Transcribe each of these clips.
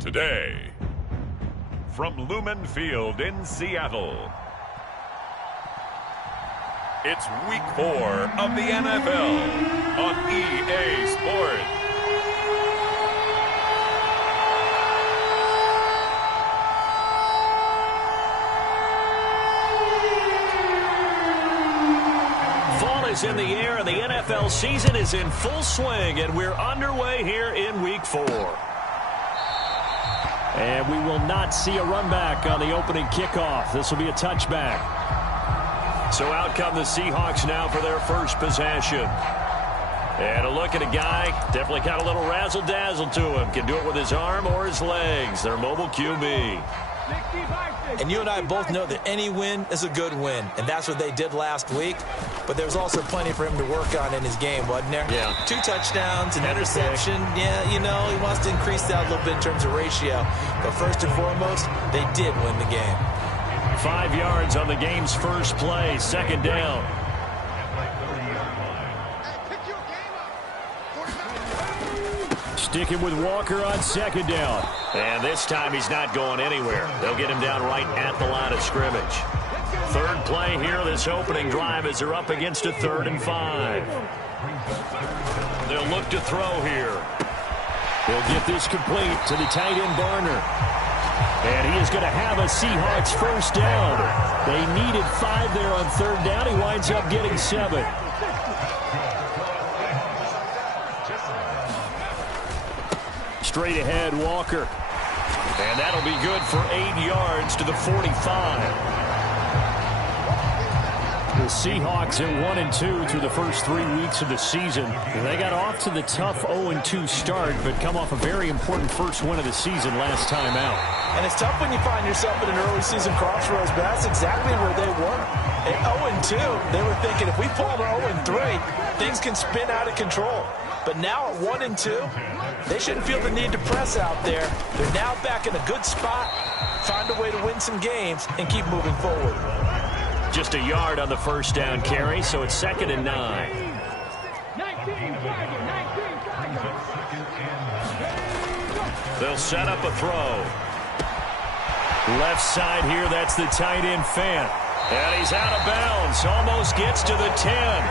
Today, from Lumen Field in Seattle, it's Week 4 of the NFL on EA Sports. Fall is in the air and the NFL season is in full swing, and we're underway here in Week 4. And we will not see a run back on the opening kickoff. This will be a touchback. So out come the Seahawks now for their first possession. And a look at a guy, definitely got a little razzle-dazzle to him. Can do it with his arm or his legs. Their mobile QB. And you and I both know that any win is a good win, and that's what they did last week. But there's also plenty for him to work on in his game, wasn't there? Yeah. 2 touchdowns, an interception. Yeah, you know, he wants to increase that a little bit in terms of ratio. But first and foremost, they did win the game. 5 yards on the game's first play, second down. Sticking with Walker on second down. And this time he's not going anywhere. They'll get him down right at the line of scrimmage. Third play here, this opening drive, as they're up against a 3rd and 5. They'll look to throw here. They'll get this complete to the tight end Barner. And he is going to have a Seahawks first down. They needed 5 there on 3rd down. He winds up getting 7. Straight ahead, Walker. And that'll be good for 8 yards to the 45. The Seahawks at 1-2 through the first 3 weeks of the season. They got off to the tough 0-2 start, but come off a very important first win of the season last time out. And it's tough when you find yourself at an early season crossroads, but that's exactly where they were. At 0-2, they were thinking if we pull to 0-3, things can spin out of control. But now at 1-2, they shouldn't feel the need to press out there. They're now back in a good spot, find a way to win some games, and keep moving forward. Just a yard on the first down carry, so it's 2nd and 9. They'll set up a throw. Left side here, that's the tight end Fant. And he's out of bounds, almost gets to the 10.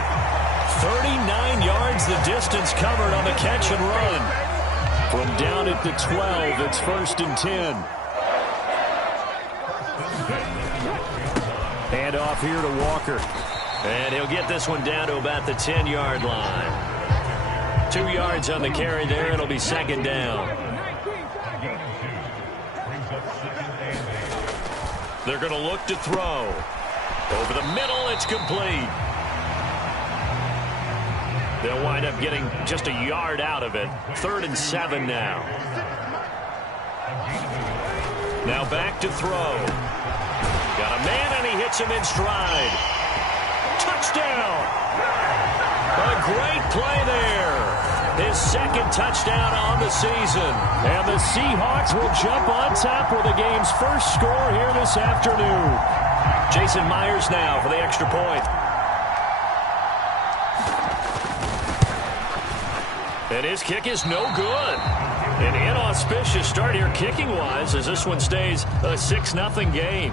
39 yards the distance covered on the catch and run. From down at the 12, it's 1st and 10. Hand off here to Walker. And he'll get this one down to about the 10-yard line. 2 yards on the carry there. It'll be 2nd down. They're going to look to throw. Over the middle, it's complete. They'll wind up getting just a yard out of it. 3rd and 7 now. Now back to throw. Got a man, and he hits him in stride. Touchdown! A great play there. His 2nd touchdown on the season. And the Seahawks will jump on top with the game's first score here this afternoon. Jason Myers now for the extra point. And his kick is no good. An inauspicious start here kicking-wise as this one stays a 6-0 game.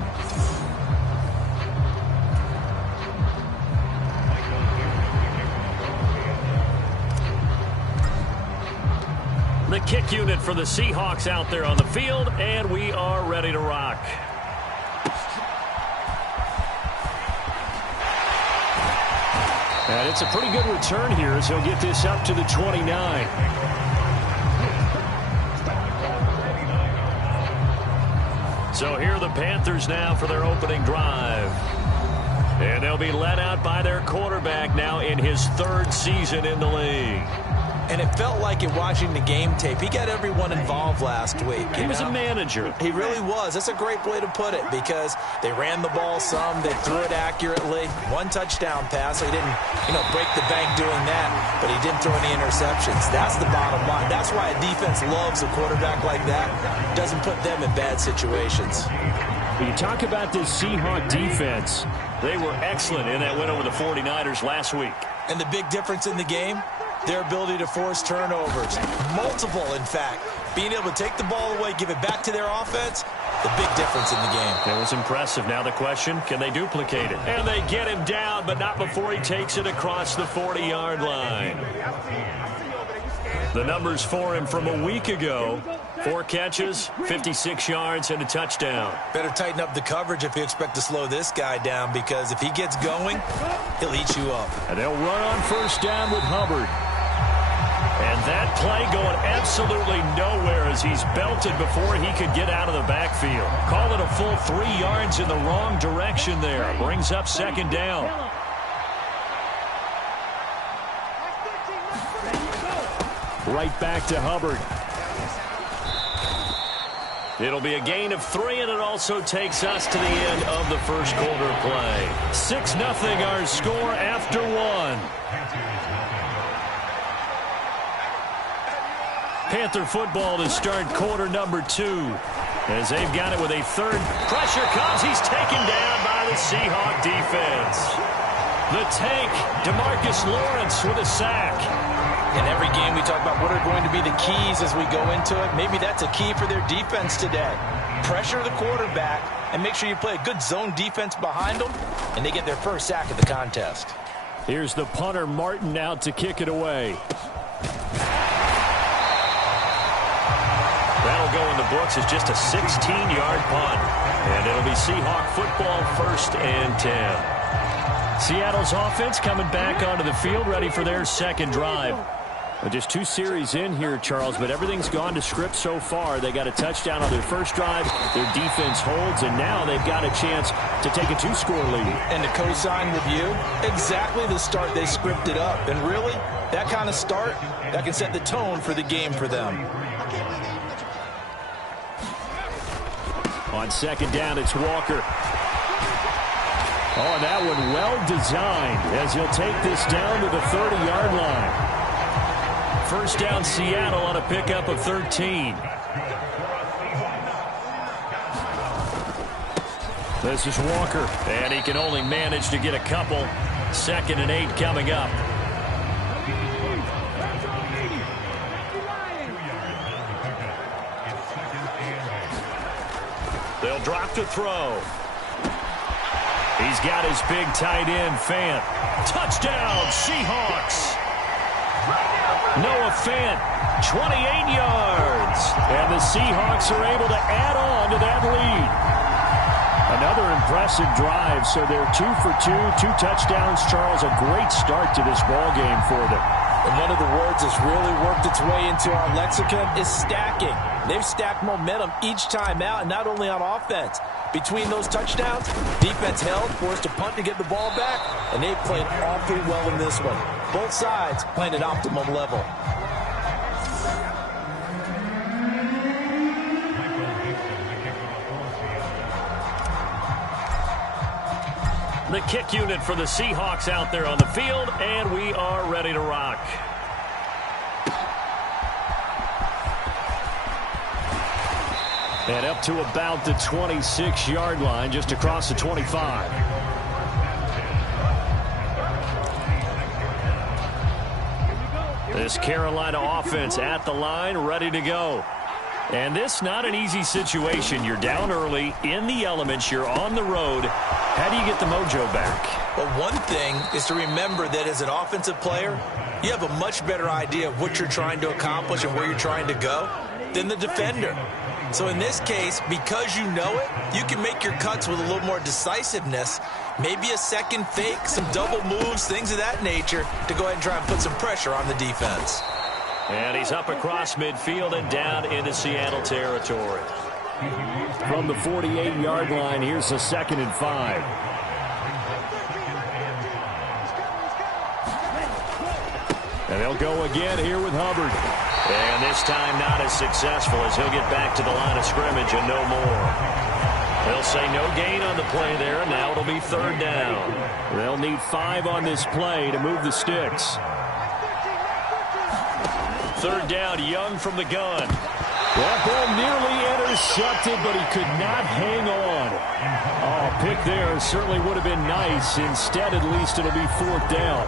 The kick unit for the Seahawks out there on the field, and we are ready to rock. And it's a pretty good return here as he'll get this up to the 29. So here are the Panthers now for their opening drive. And they'll be led out by their quarterback now in his 3rd season in the league. And it felt like in watching the game tape, he got everyone involved last week. He was a manager. He really was. That's a great way to put it because they ran the ball some, they threw it accurately. 1 touchdown pass, so he didn't, break the bank doing that, but he didn't throw any interceptions. That's the bottom line. That's why a defense loves a quarterback like that. Doesn't put them in bad situations. When you talk about this Seahawk defense, they were excellent in that win over the 49ers last week. And the big difference in the game? Their ability to force turnovers. Multiple, in fact. Being able to take the ball away, give it back to their offense, the big difference in the game. It was impressive. Now the question, can they duplicate it? And they get him down, but not before he takes it across the 40-yard line. The numbers for him from a week ago: 4 catches, 56 yards, and a touchdown. Better tighten up the coverage if you expect to slow this guy down, because if he gets going, he'll eat you up. And they'll run on first down with Hubbard. And that play going absolutely nowhere as he's belted before he could get out of the backfield. Call it a full 3 yards in the wrong direction there. Brings up second down. Right back to Hubbard. It'll be a gain of 3, and it also takes us to the end of the first quarter play. 6-0 our score after 1. Panther football to start quarter number 2. As they've got it with a third. Pressure comes. He's taken down by the Seahawk defense. The tank, DeMarcus Lawrence with a sack. In every game we talk about what are going to be the keys as we go into it. Maybe that's a key for their defense today. Pressure the quarterback and make sure you play a good zone defense behind them, and they get their first sack of the contest. Here's the punter, Martin, out to kick it away. That'll go in the books as just a 16-yard punt. And it'll be Seahawk football, 1st and 10. Seattle's offense coming back onto the field, ready for their second drive. Well, just 2 series in here, Charles, but everything's gone to script so far. They got a touchdown on their first drive. Their defense holds, and now they've got a chance to take a 2-score lead. And to co-sign with you, exactly the start they scripted up. And really, that kind of start, that can set the tone for the game for them. On second down, it's Walker. Oh, and that one well designed as he'll take this down to the 30-yard line. First down, Seattle on a pickup of 13. This is Walker, and he can only manage to get a couple. 2nd and 8 coming up. They'll drop to throw. He's got his big tight end, Fant. Touchdown, Seahawks. Noah Fant, 28 yards. And the Seahawks are able to add on to that lead. Another impressive drive, so they're 2 for 2, 2 touchdowns. Charles, a great start to this ball game for them. And one of the words that's really worked its way into our lexicon is stacking. They've stacked momentum each time out, and not only on offense. Between those touchdowns, defense held, forced a punt to get the ball back, and they've played awfully well in this one. Both sides playing at optimum level. The kick unit for the Seahawks out there on the field, and we are ready to rock. And up to about the 26-yard line, just across the 25. This Carolina offense at the line, ready to go. And this not an easy situation. You're down early, in the elements, you're on the road. How do you get the mojo back? Well, one thing is to remember that as an offensive player, you have a much better idea of what you're trying to accomplish and where you're trying to go than the defender. So in this case, because you know it, you can make your cuts with a little more decisiveness, maybe a second fake, some double moves, things of that nature, to go ahead and try and put some pressure on the defense. And he's up across midfield and down into Seattle territory. From the 48-yard line, here's the 2nd and 5. And they'll go again here with Hubbard. And this time not as successful as he'll get back to the line of scrimmage and no more. They'll say no gain on the play there, and now it'll be 3rd down. They'll need 5 on this play to move the sticks. 3rd down, Young from the gun. That ball nearly intercepted, but he could not hang on. Oh, pick there certainly would have been nice. Instead, at least it'll be 4th down.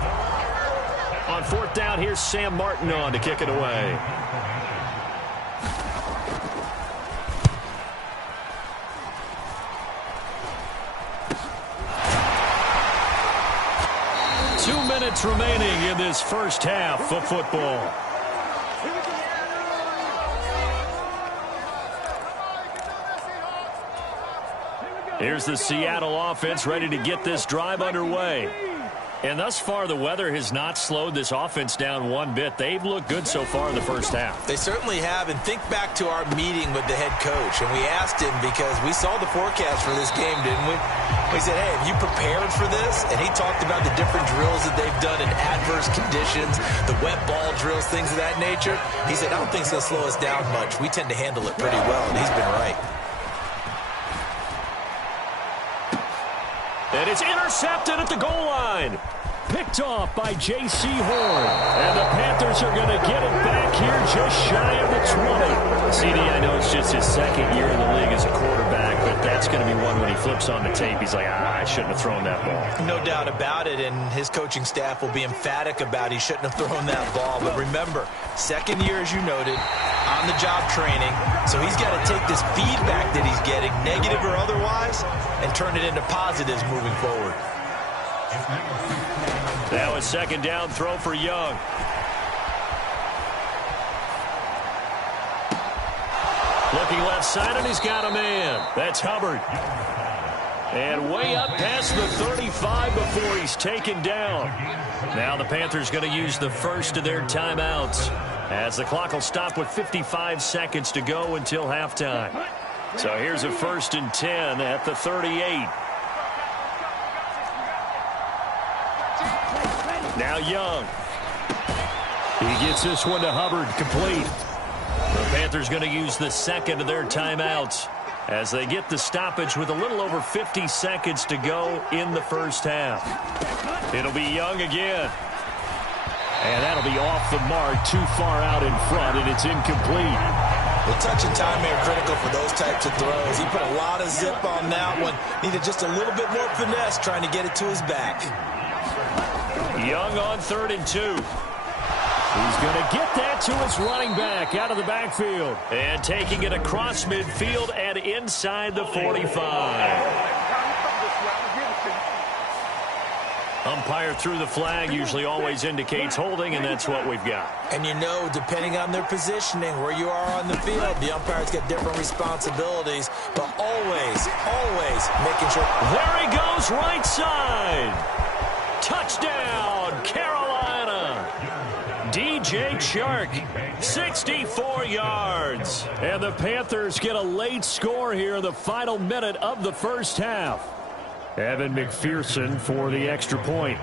On On fourth down, here's Sam Martin on to kick it away. Minutes remaining in this first half of football. Here's the Seattle offense ready to get this drive underway. And thus far, the weather has not slowed this offense down one bit. They've looked good so far in the first half. They certainly have. And think back to our meeting with the head coach. And we asked him because we saw the forecast for this game, didn't we? We said, hey, have you prepared for this? And he talked about the different drills that they've done in adverse conditions, the wet ball drills, things of that nature. He said, I don't think it's going to slow us down much. We tend to handle it pretty well, and he's been right. And it's intercepted at the goal line. Picked off by J.C. Horn. And the Panthers are going to get it back here just shy of the 20. CD, I know it's just his second year in the league as a quarterback, but that's going to be one when he flips on the tape. He's like, I shouldn't have thrown that ball. No doubt about it, and his coaching staff will be emphatic about he shouldn't have thrown that ball. But remember, second year, as you noted, on-the-job training. So he's got to take this feedback that he's getting, negative or otherwise, and turn it into positives moving forward. Now a second down throw for Young. Looking left side, and he's got a man. That's Hubbard. And way up past the 35 before he's taken down. Now the Panthers going to use the first of their timeouts, as the clock will stop with 55 seconds to go until halftime. So here's a 1st and 10 at the 38. Now Young. He gets this one to Hubbard, complete. The Panthers going to use the second of their timeouts as they get the stoppage with a little over 50 seconds to go in the first half. It'll be Young again. And that'll be off the mark, too far out in front, and it's incomplete. The touch and time are critical for those types of throws. He put a lot of zip on that one. Needed just a little bit more finesse trying to get it to his back. Young on 3rd and 2. He's going to get that to his running back out of the backfield. And taking it across midfield and inside the 45. Umpire threw the flag, usually always indicates holding, and that's what we've got. And you know, depending on their positioning, where you are on the field, the umpires get different responsibilities, but always making sure. There he goes, right side. Touchdown, Carolina. DJ Chark, 64 yards. And the Panthers get a late score here in the final minute of the first half. Evan McPherson for the extra point.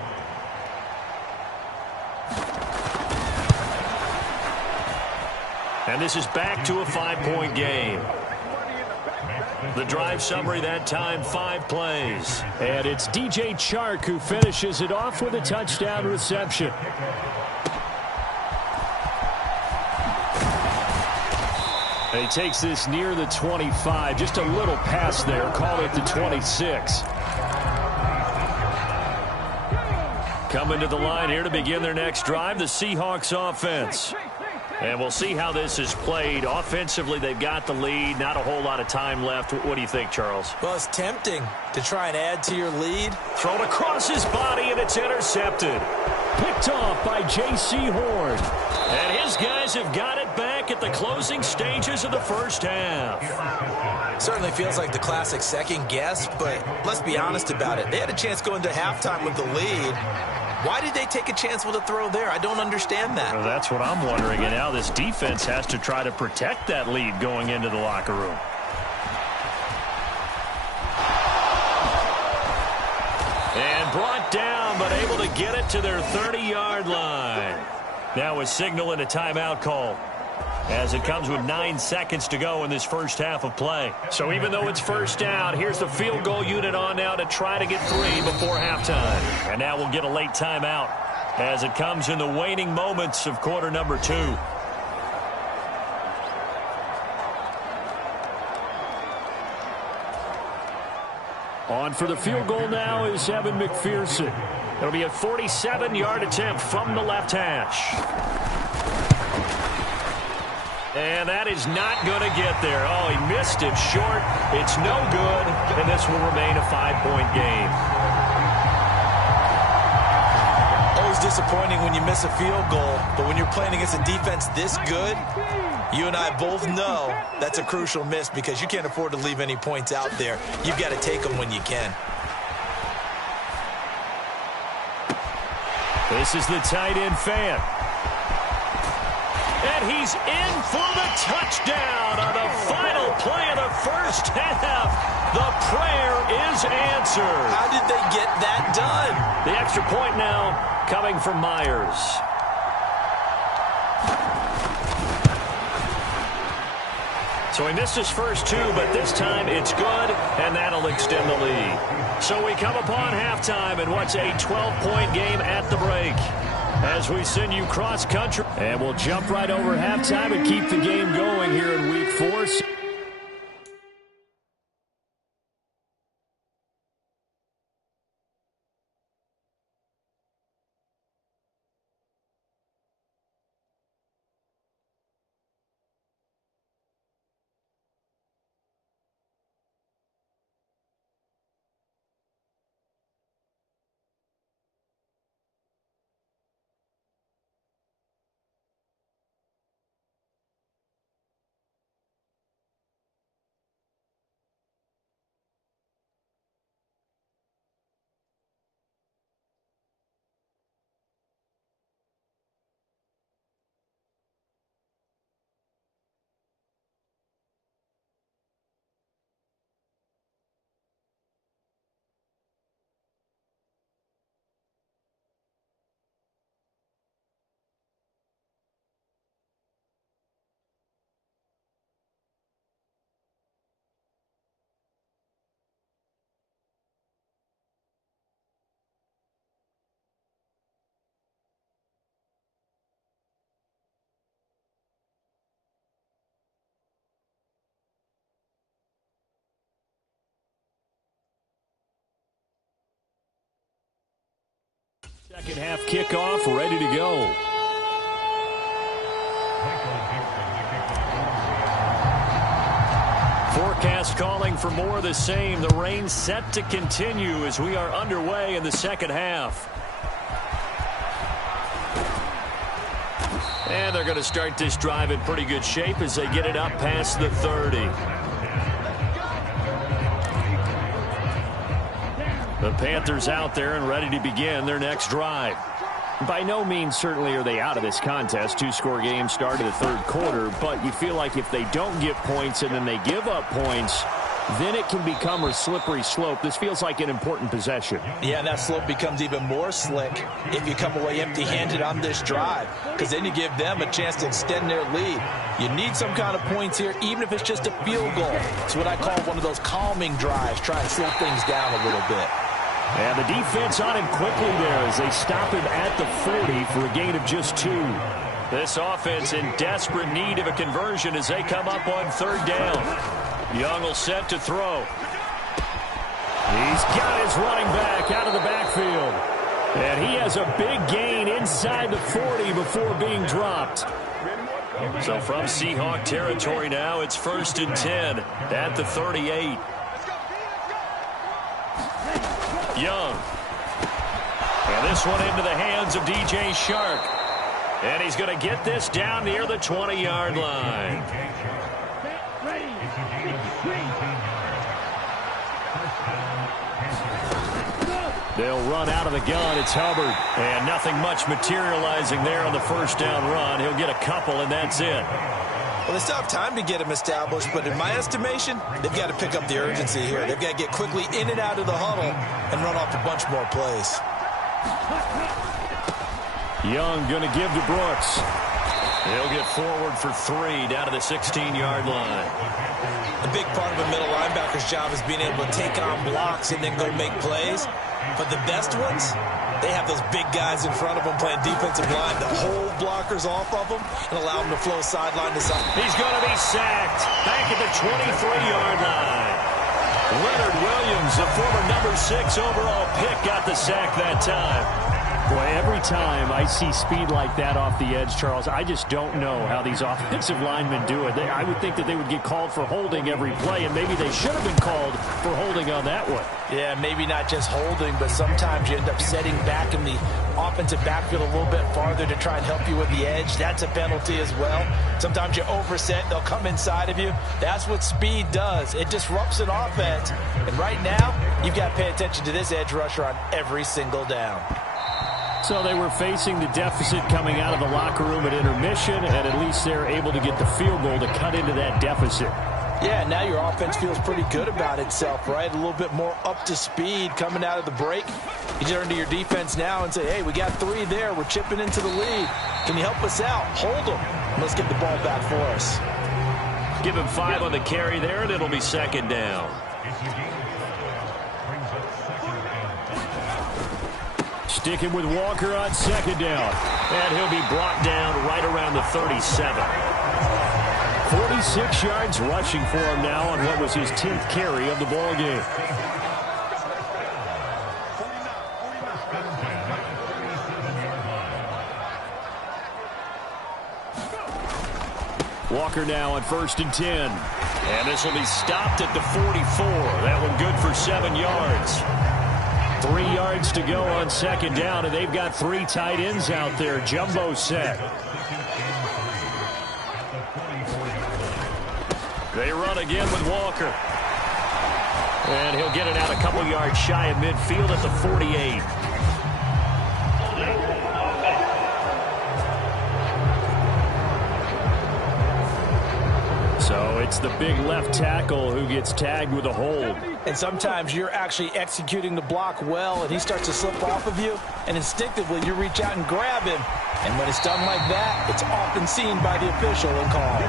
And this is back to a 5-point game. The drive summary that time, 5 plays. And it's DJ Chark who finishes it off with a touchdown reception. And he takes this near the 25. Just a little pass there. Call it the 26. Coming to the line here to begin their next drive, the Seahawks offense. And we'll see how this is played. Offensively, they've got the lead. Not a whole lot of time left. What do you think, Charles? Well, it's tempting to try and add to your lead. Thrown across his body, and it's intercepted. Picked off by J.C. Horn. And his guys have got it back at the closing stages of the first half. Certainly feels like the classic second guess, but let's be honest about it. They had a chance going to halftime with the lead. Why did they take a chance with a throw there? I don't understand that. Well, that's what I'm wondering. And now this defense has to try to protect that lead going into the locker room. And brought down, but able to get it to their 30-yard line. Now a signal and a timeout call, as it comes with 9 seconds to go in this first half of play. So even though it's first down, here's the field goal unit on now to try to get 3 before halftime. And now we'll get a late timeout as it comes in the waning moments of quarter number 2. On for the field goal now is Evan McPherson. It'll be a 47-yard attempt from the left hash. And that is not going to get there. Oh, he missed it short. It's no good, and this will remain a 5-point game. Always disappointing when you miss a field goal, but when you're playing against a defense this good, you and I both know that's a crucial miss because you can't afford to leave any points out there. You've got to take them when you can. This is the tight end fan. And he's in for the touchdown on the final play of the first half. The prayer is answered. How did they get that done? The extra point now coming from Myers. So he missed his first two, but this time it's good, and that'll extend the lead. So we come upon halftime in what's a 12-point game at the break. As we send you cross-country. And we'll jump right over halftime and keep the game going here in Week 4. Second half kickoff, ready to go. Forecast calling for more of the same. The rain set to continue as we are underway in the second half. And they're going to start this drive in pretty good shape as they get it up past the 30. The Panthers out there and ready to begin their next drive. By no means certainly are they out of this contest. Two-score game start of the third quarter, but you feel like if they don't get points and then they give up points, then it can become a slippery slope. This feels like an important possession. Yeah, and that slope becomes even more slick if you come away empty-handed on this drive, because then you give them a chance to extend their lead. You need some kind of points here, even if it's just a field goal. It's what I call one of those calming drives, try and slow things down a little bit. And the defense on him quickly there as they stop him at the 40 for a gain of just 2. This offense in desperate need of a conversion as they come up on third down. Young will set to throw. He's got his running back out of the backfield. And he has a big gain inside the 40 before being dropped. So from Seahawk territory now, it's 1st and 10 at the 38. Young. And this one into the hands of DJ Shark. And he's going to get this down near the 20-yard line. They'll run out of the gun. It's Hubbard. And nothing much materializing there on the first down run. He'll get a couple, and that's it. Well, they still have time to get him established, but in my estimation, they've got to pick up the urgency here. They've got to get quickly in and out of the huddle and run off a bunch more plays. Young going to give to Brooks. He'll get forward for 3 down to the 16-yard line. A big part of a middle linebacker's job is being able to take on blocks and then go make plays. But the best ones, they have those big guys in front of them playing defensive line to hold blockers off of them and allow them to flow sideline to side. He's going to be sacked back at the 23-yard line. Leonard Williams, the former number 6 overall pick, got the sack that time. Boy, every time I see speed like that off the edge, Charles, I just don't know how these offensive linemen do it. I would think that they would get called for holding every play, and maybe they should have been called for holding on that one. Yeah, maybe not just holding, but sometimes you end up setting back in the offensive backfield a little bit farther to try and help you with the edge. That's a penalty as well. Sometimes you overset, they'll come inside of you. That's what speed does. It disrupts an offense. And right now, you've got to pay attention to this edge rusher on every single down. So they were facing the deficit coming out of the locker room at intermission, and at least they're able to get the field goal to cut into that deficit. Yeah, now your offense feels pretty good about itself, right? A little bit more up to speed coming out of the break. You turn to your defense now and say, hey, we got 3 there. We're chipping into the lead. Can you help us out? Hold them. Let's get the ball back for us. Give him 5 on the carry there, and it'll be second down. Sticking with Walker on second down. And he'll be brought down right around the 37. 46 yards rushing for him now on what was his 10th carry of the ball game. Walker now on 1st and 10. And this will be stopped at the 44. That one good for 7 yards. 3 yards to go on second down, and they've got 3 tight ends out there. Jumbo set. They run again with Walker. And he'll get it out a couple yards shy of midfield at the 48. So it's the big left tackle who gets tagged with a hold. And sometimes you're actually executing the block well, and he starts to slip off of you, and instinctively you reach out and grab him. And when it's done like that, it's often seen by the official and called.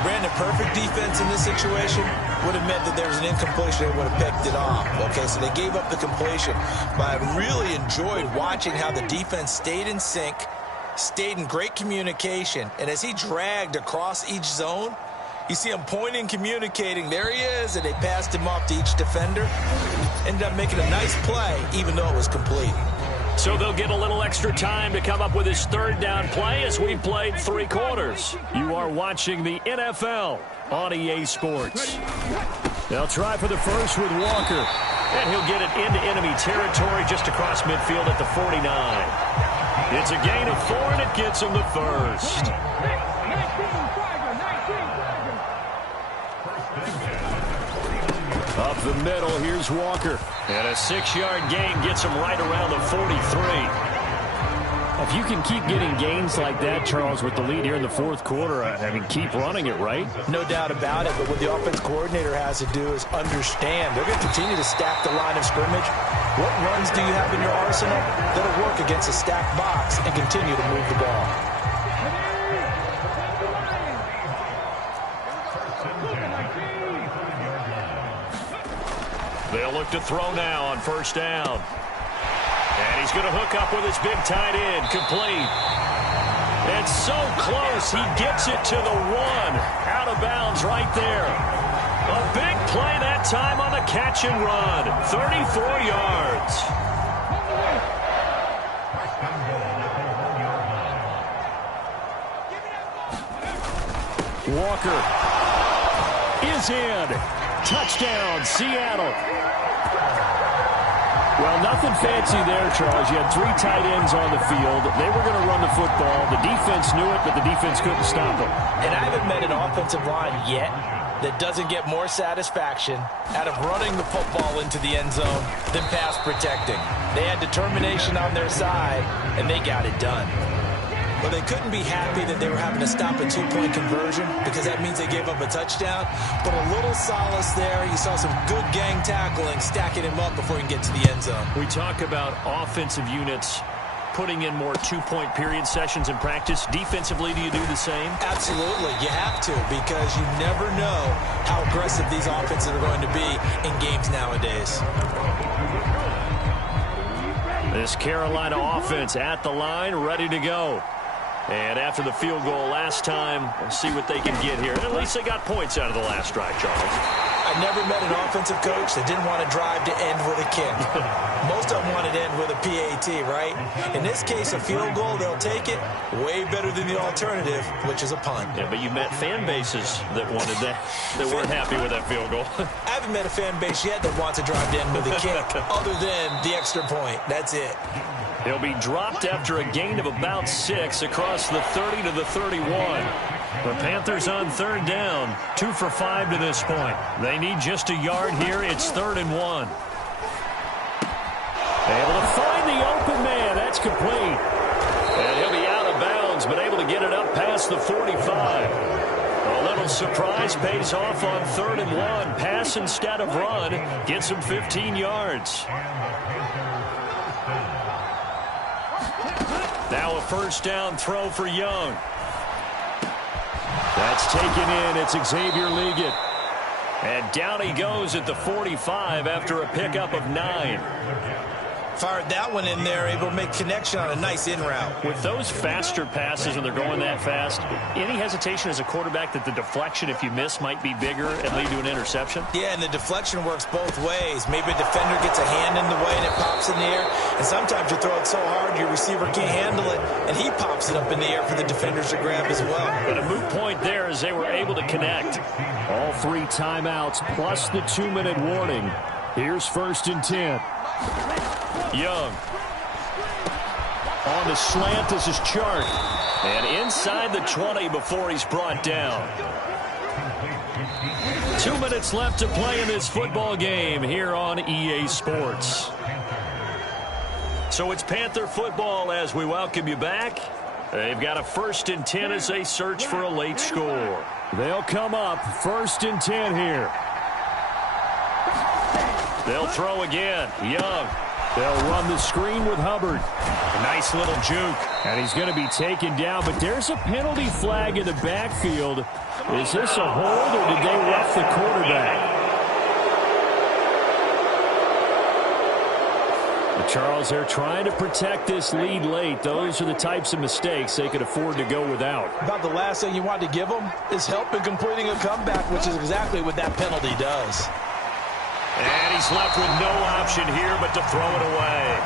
Brandon, perfect defense in this situation would have meant that there was an incompletion. They would have picked it off. Okay, so they gave up the completion. But I really enjoyed watching how the defense stayed in sync, stayed in great communication, and as he dragged across each zone, you see him pointing, communicating. There he is, and they passed him off to each defender. Ended up making a nice play, even though it was complete. So they'll get a little extra time to come up with his 3rd down play as we've played 3 quarters. You are watching the NFL on EA Sports. They'll try for the first with Walker. And he'll get it into enemy territory just across midfield at the 49. It's a gain of 4, and it gets him the first. Up the middle, here's Walker. And a 6-yard gain gets him right around the 43. If you can keep getting gains like that, Charles, with the lead here in the 4th quarter, I mean, keep running it, right? No doubt about it, but what the offense coordinator has to do is understand. They're going to continue to stack the line of scrimmage. What runs do you have in your arsenal that'll work against a stacked box and continue to move the ball? They'll look to throw now on 1st down. And he's going to hook up with his big tight end, complete. And so close, he gets it to the 1. Out of bounds right there. A big play that time on the catch and run. 34 yards. Walker is in. Touchdown, Seattle. Well, nothing fancy there, Charles. You had 3 tight ends on the field. They were going to run the football. The defense knew it, but the defense couldn't stop them. And I haven't met an offensive line yet that doesn't get more satisfaction out of running the football into the end zone than pass protecting. They had determination on their side, and they got it done. Well, they couldn't be happy that they were having to stop a 2-point conversion because that means they gave up a touchdown. But a little solace there. You saw some good gang tackling, stacking him up before he can get to the end zone. We talk about offensive units putting in more 2-point period sessions in practice. Defensively, do you do the same? Absolutely. You have to, because you never know how aggressive these offenses are going to be in games nowadays. This Carolina offense at the line, ready to go. And after the field goal last time, we'll see what they can get here. At least they got points out of the last drive, Charles. I never met an offensive coach that didn't want to drive to end with a kick. Most of them wanted to end with a PAT, right? In this case, a field goal, they'll take it. Way better than the alternative, which is a punt. Yeah, but you met fan bases that wanted that, that weren't happy with that field goal. I haven't met a fan base yet that wants to drive to end with a kick, other than the extra point. That's it. He'll be dropped after a gain of about 6 across the 30 to the 31. The Panthers on third down, 2 for 5 to this point. They need just a yard here. It's 3rd and 1. Able to find the open man. That's complete. And he'll be out of bounds, but able to get it up past the 45. A little surprise pays off on 3rd and 1. Pass instead of run. Gets him 15 yards. Now a first down throw for Young. That's taken in. It's Xavier Legette. And down he goes at the 45 after a pickup of 9. Fired that one in there, able to make connection on a nice in route. With those faster passes and they're going that fast, any hesitation as a quarterback that the deflection, if you miss, might be bigger and lead to an interception? Yeah, and the deflection works both ways. Maybe a defender gets a hand in the way and it pops in the air. And sometimes you throw it so hard your receiver can't handle it, and he pops it up in the air for the defenders to grab as well. But a moot point there as they were able to connect. All 3 timeouts plus the 2-minute warning. Here's 1st and 10. Young. On the slant, this is Chark. And inside the 20 before he's brought down. 2 minutes left to play in this football game here on EA Sports. So it's Panther football as we welcome you back. They've got a 1st and 10 as they search for a late score. They'll come up 1st and 10 here. They'll throw again. Young. They'll run the screen with Hubbard. A nice little juke. And he's going to be taken down, but there's a penalty flag in the backfield. Is this a hold, or did they rough the quarterback? But Charles, they're trying to protect this lead late. Those are the types of mistakes they could afford to go without. About the last thing you want to give them is help in completing a comeback, which is exactly what that penalty does. And he's left with no option here but to throw it away.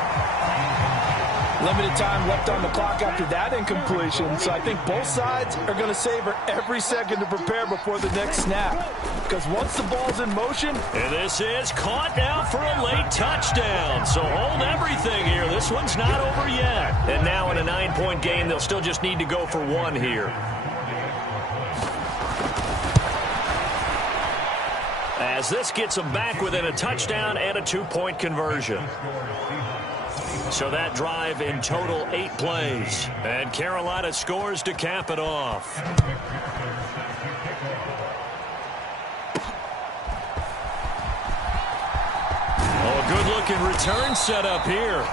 Limited time left on the clock after that incompletion, so I think both sides are going to savor every second to prepare before the next snap. Because once the ball's in motion... And this is caught now for a late touchdown. So hold everything here. This one's not over yet. And now in a 9-point game, they'll still just need to go for 1 here. As this gets them back within a touchdown and a 2-point conversion. So that drive in total 8 plays. And Carolina scores to cap it off. Oh, good-looking return set up here.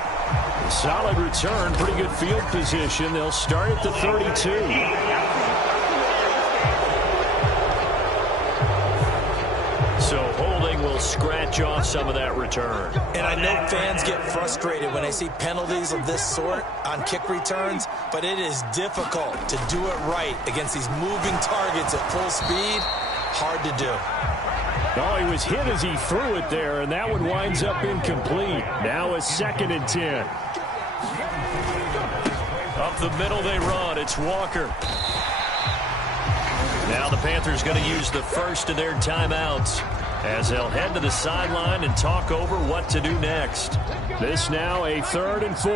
Solid return, pretty good field position. They'll start at the 32. So holding will scratch off some of that return. And I know fans get frustrated when they see penalties of this sort on kick returns, but it is difficult to do it right against these moving targets at full speed. Hard to do. Oh, he was hit as he threw it there, and that one winds up incomplete. Now a 2nd and 10. Up the middle they run. It's Walker. Now the Panthers going to use the first of their timeouts as they'll head to the sideline and talk over what to do next. This now a 3rd and 4.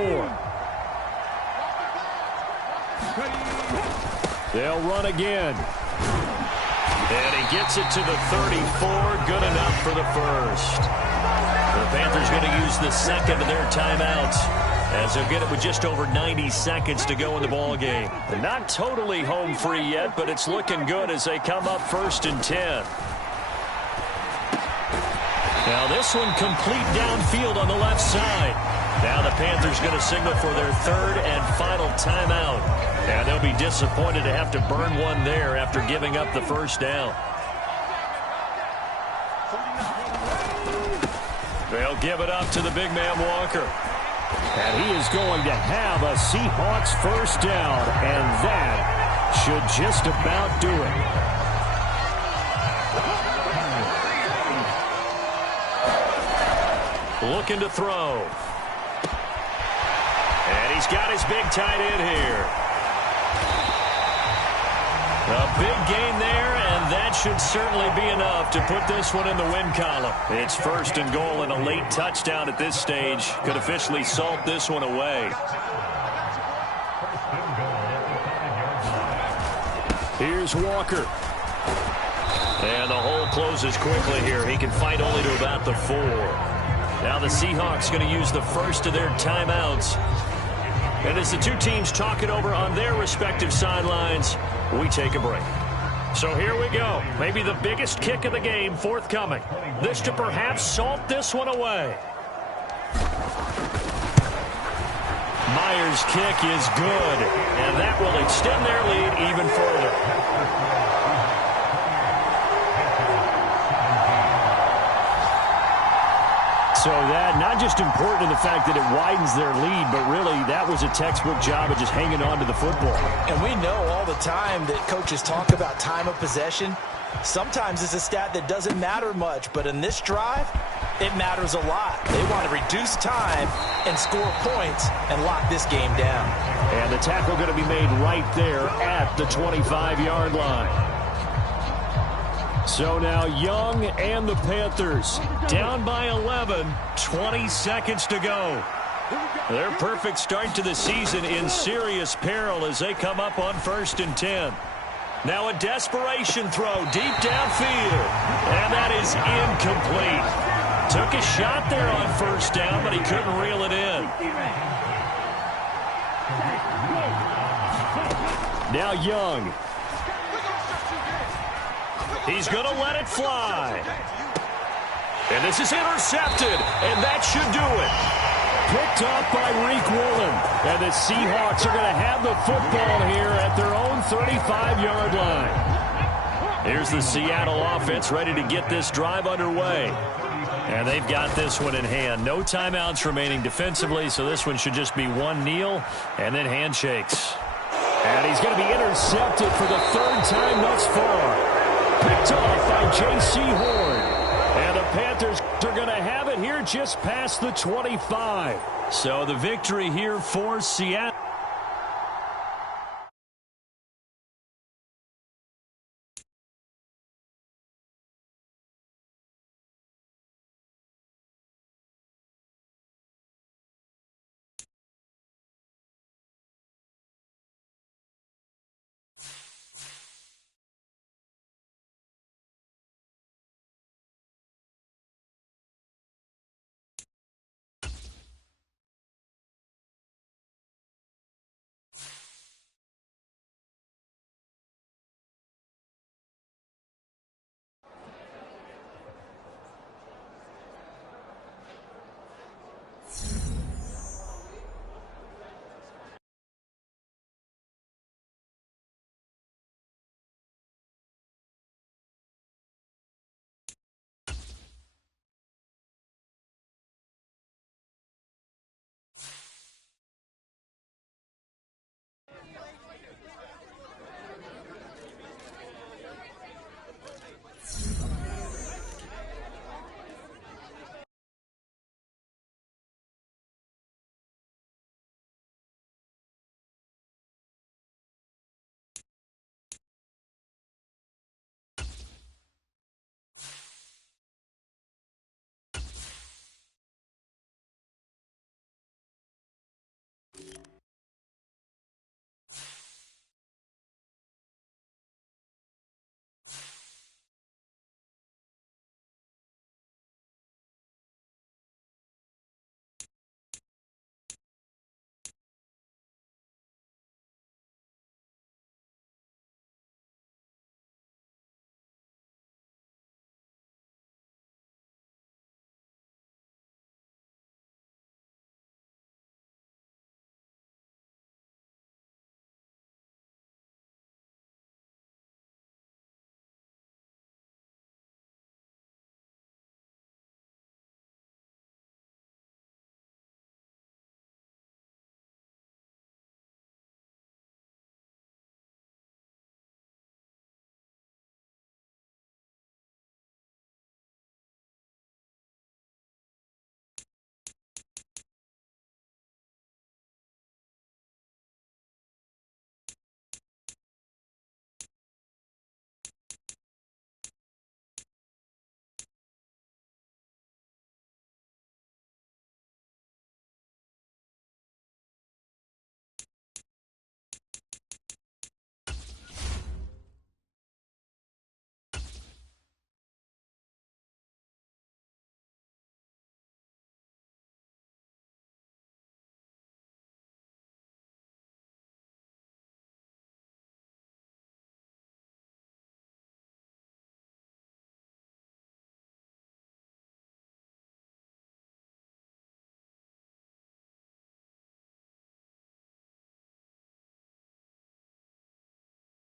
They'll run again. And he gets it to the 34. Good enough for the first. The Panthers going to use the second of their timeouts as they'll get it with just over 90 seconds to go in the ball game. They're not totally home free yet, but it's looking good as they come up 1st and 10. Now this one complete downfield on the left side. Now the Panthers going to signal for their 3rd and final timeout. And they'll be disappointed to have to burn one there after giving up the first down. They'll give it up to the big man Walker. And he is going to have a Seahawks first down, and that should just about do it. Looking to throw. And he's got his big tight end here. A big gain there, and that should certainly be enough to put this one in the win column. It's first and goal, and a late touchdown at this stage could officially salt this one away. Here's Walker. And the hole closes quickly here. He can fight only to about the 4. Now the Seahawks going to use the first of their timeouts. And as the two teams talk it over on their respective sidelines, we take a break. So here we go. Maybe the biggest kick of the game forthcoming. This to perhaps salt this one away. Myers' kick is good, and that will extend their lead even further. So that not just important in the fact that it widens their lead, but really that was a textbook job of just hanging on to the football. And we know all the time that coaches talk about time of possession. Sometimes it's a stat that doesn't matter much, but in this drive, it matters a lot. They want to reduce time and score points and lock this game down. And the tackle going to be made right there at the 25-yard line. So now Young and the Panthers down by 11, 20 seconds to go. Their perfect start to the season in serious peril as they come up on 1st and 10. Now a desperation throw deep downfield, and that is incomplete. Took a shot there on 1st down, but he couldn't reel it in. Now Young. He's going to let it fly. And this is intercepted, and that should do it. Picked up by Reek Woolen. And the Seahawks are going to have the football here at their own 35-yard line. Here's the Seattle offense ready to get this drive underway. And they've got this one in hand. No timeouts remaining defensively, so this one should just be one kneel and then handshakes. And he's going to be intercepted for the 3rd time thus far. Picked off by J.C. Horn. And the Panthers are going to have it here just past the 25. So the victory here for Seattle.